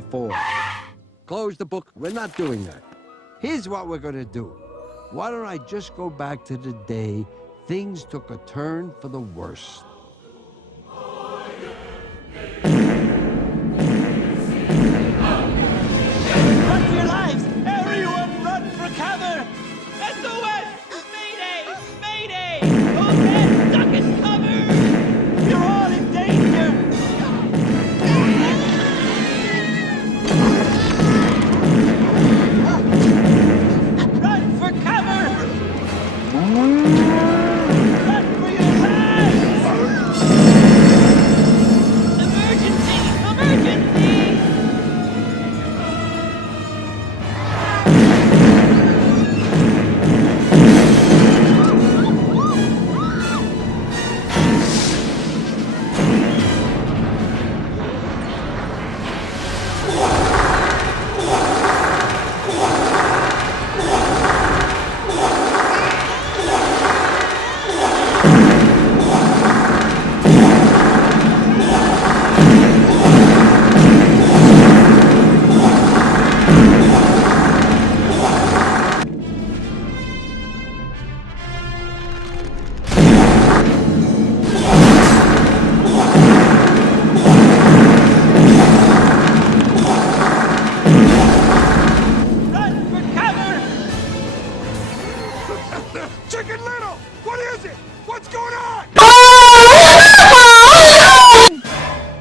before. Close the book. We're not doing that. Here's what we're gonna do. Why don't I just go back to the day things took a turn for the worst?